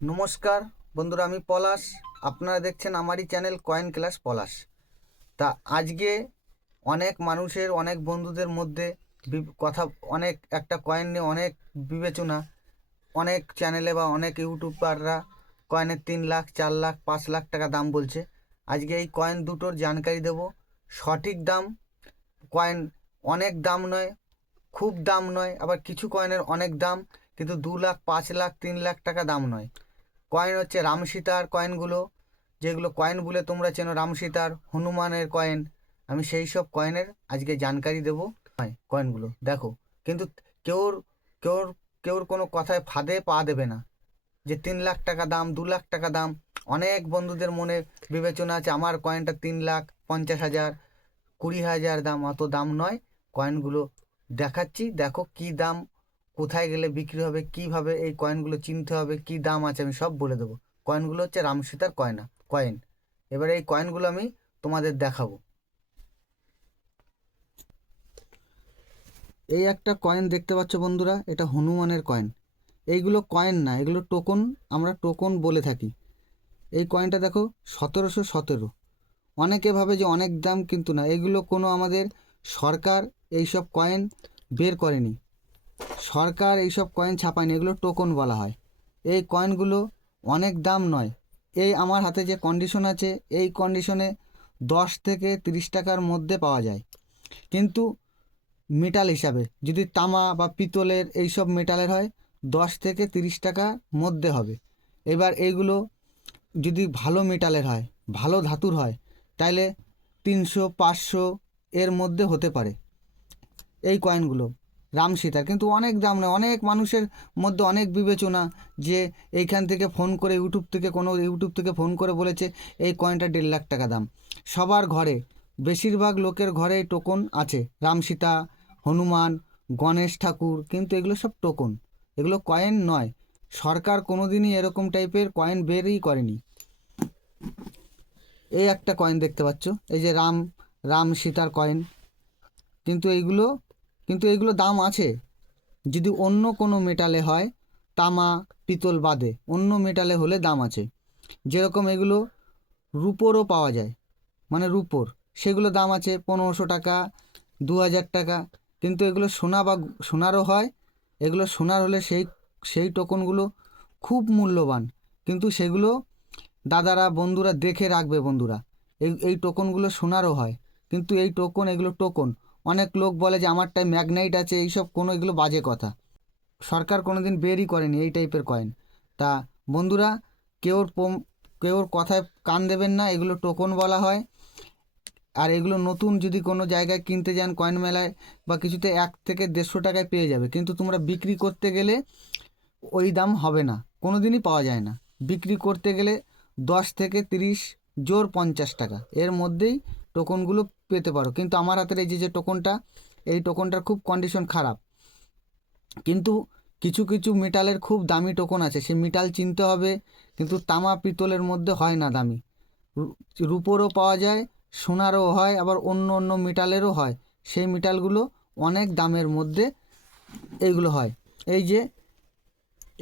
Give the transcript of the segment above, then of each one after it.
নমস্কার বন্ধুরা, আমি পলাশ। আপনারা দেখছেন আমারই চ্যানেল কয়েন ক্লাস পলাশ। তা আজকে অনেক মানুষের, অনেক বন্ধুদের মধ্যে কথা, অনেক একটা কয়েন নিয়ে অনেক বিবেচনা। অনেক চ্যানেলে বা অনেক ইউটিউবাররা কয়েনের 3 লাখ, 4 লাখ, 5 লাখ টাকা দাম বলছে। আজকে এই কয়েন দুটোর জানকারি দেব। সঠিক দাম। কয়েন অনেক দাম নয়, খুব দাম নয়, আবার কিছু কয়েনের অনেক দাম, কিন্তু 2 লাখ, 5 লাখ, 3 লাখ টাকা দাম নয়। কয়েন হচ্ছে রামসীতার কয়েনগুলো, যেগুলো কয়েন বলে তোমরা চেনো, রামসীতার, হনুমানের কয়েন। আমি সেই সব কয়েনের আজকে জানকারি দেব। কয়েনগুলো দেখো, কিন্তু কেউর কেউর কেউর কোনো কথায় ফাঁদে পা দেবে না যে 3 লাখ টাকা দাম, 2 লাখ টাকা দাম। অনেক বন্ধুদের মনে বিবেচনা আছে, আমার কয়েনটা 3,50,000, 20,000 দাম। অত দাম নয় কয়েনগুলো। দেখাচ্ছি, দেখো কি দাম, কোথায় গেলে বিক্রি হবে, কিভাবে এই কয়েনগুলো চিনতে হবে, কি দাম আছে আমি সব বলে দেবো। কয়েনগুলো হচ্ছে রামসীতার কয়েন। এবারে এই কয়েনগুলো আমি তোমাদের দেখাবো। এই একটা কয়েন দেখতে পাচ্ছ বন্ধুরা, এটা হনুমানের কয়েন। এইগুলো কয়েন না, এগুলো টোকন, আমরা টোকন বলে থাকি। এই কয়েনটা দেখো, 1717। অনেকে ভাবে যে অনেক দাম, কিন্তু না, এগুলো কোনো আমাদের সরকার এইসব কয়েন বের করেনি। সরকার এইসব কয়েন ছাপায়নি, এগুলো টোকন বলা হয়। এই কয়েনগুলো অনেক দাম নয়। এই আমার হাতে যে কন্ডিশন আছে, এই কন্ডিশনে 10 থেকে 30 টাকার মধ্যে পাওয়া যায়। কিন্তু মেটাল হিসাবে যদি তামা বা পিতলের এইসব মেটালের হয়, 10 থেকে 30 টাকার মধ্যে হবে। এবার এইগুলো যদি ভালো মেটালের হয়, ভালো ধাতুর হয়, তাহলে 300, 500 এর মধ্যে হতে পারে এই কয়েনগুলো। রামসীতার কিন্তু অনেক দাম নয়। অনেক মানুষের মধ্যে অনেক বিবেচনা যে এইখান থেকে ফোন করে, ইউটিউব থেকে ফোন করে বলেছে এই কয়েনটা 1.5 লাখ টাকা দাম। সবার ঘরে, বেশিরভাগ লোকের ঘরে এই টোকন আছে, রামসীতা, হনুমান, গণেশ ঠাকুর, কিন্তু এগুলো সব টোকন, এগুলো কয়েন নয়। সরকার কোনো দিনই এরকম টাইপের কয়েন বেরই করেনি। এই একটা কয়েন দেখতে পাচ্ছ, এই যে রাম সীতার কয়েন। কিন্তু এইগুলো কিন্তু এইগুলো দাম আছে। যদি অন্য কোনো মেটালে হয়, তামা পিতল বাদে অন্য মেটালে হলে দাম আছে। যেরকম এগুলো রুপোরও পাওয়া যায়, মানে রুপোর, সেগুলো দাম আছে 1500 টাকা, 2000 টাকা। কিন্তু এগুলো সোনা বা সোনারও হয়। এগুলো সোনার হলে সেই টোকনগুলো খুব মূল্যবান। কিন্তু সেগুলো দাদারা, বন্ধুরা দেখে রাখবে বন্ধুরা। এই টোকনগুলো সোনারও হয়, কিন্তু এই টোকন, এগুলো টোকন। অনেক লোক বলে যে আমারটায় ম্যাগনাইট আছে, এইসব কোনো, এগুলো বাজে কথা। সরকার কোনো দিন বেরই করেনি এই টাইপের কয়েন। তা বন্ধুরা, কেউর কেউর কথায় কান দেবেন না, এগুলো টোকন বলা হয়। আর এগুলো নতুন যদি কোনো জায়গায় কিনতে যান, কয়েন মেলায় বা কিছুতে, 1 থেকে 150 টাকায় পেয়ে যাবে। কিন্তু তোমরা বিক্রি করতে গেলে ওই দাম হবে না, কোনো দিনই পাওয়া যায় না। বিক্রি করতে গেলে 10 থেকে 30, জোর 50 টাকা এর মধ্যেই টোকনগুলো পেতে পারো। কিন্তু আমার হাতের এই যে টোকনটা, এই টোকনটার খুব কন্ডিশন খারাপ। কিন্তু কিছু কিছু মেটালের খুব দামি টোকন আছে, সে মেটাল চিনতে হবে। কিন্তু তামা পিতলের মধ্যে হয় না দামি। রুপোরও পাওয়া যায়, সোনারও হয়, আবার অন্য অন্য মেটালেরও হয়। সেই মেটালগুলো অনেক দামের মধ্যে এইগুলো হয়। এই যে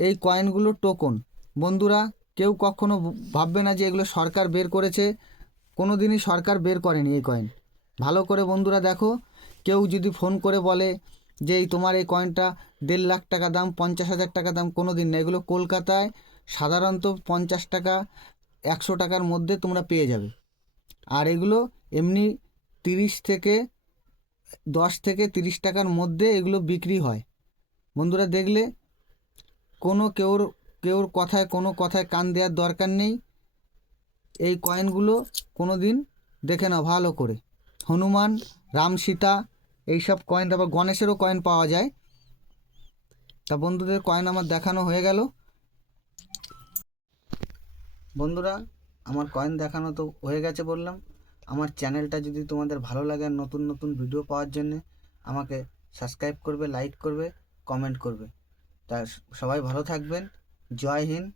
এই কয়েনগুলো টোকন বন্ধুরা, কেউ কখনো ভাববে না যে এগুলো সরকার বের করেছে। কোনো দিনই সরকার বের করেনি এই কয়েন। ভালো করে বন্ধুরা দেখো। কেউ যদি ফোন করে বলে যে এই তোমার এই কয়েনটা 1.5 লাখ টাকা দাম, 50,000 টাকা দাম, কোনো দিন না। এগুলো কলকাতায় সাধারণত 50 টাকা, 100 টাকার মধ্যে তোমরা পেয়ে যাবে। আর এগুলো এমনি 30 থেকে 10 থেকে 30 টাকার মধ্যে এগুলো বিক্রি হয়। বন্ধুরা দেখলে, কেউর কেউর কথায়, কোনো কথায় কান দেওয়ার দরকার নেই। এই কয়েনগুলো কোনো দিন দেখে নাও ভালো করে। হনুমান, রাম সীতা, এইসব কয়েন, তারপর গণেশেরও কয়েন পাওয়া যায়। তা বন্ধুদের কয়েন আমার দেখানো হয়ে গেল। বন্ধুরা, আমার কয়েন দেখানো তো হয়ে গেছে বললাম। আমার চ্যানেলটা যদি তোমাদের ভালো লাগে আর নতুন নতুন ভিডিও পাওয়ার জন্যে আমাকে সাবস্ক্রাইব করবে, লাইক করবে, কমেন্ট করবে। তা সবাই ভালো থাকবেন। জয় হিন্দ।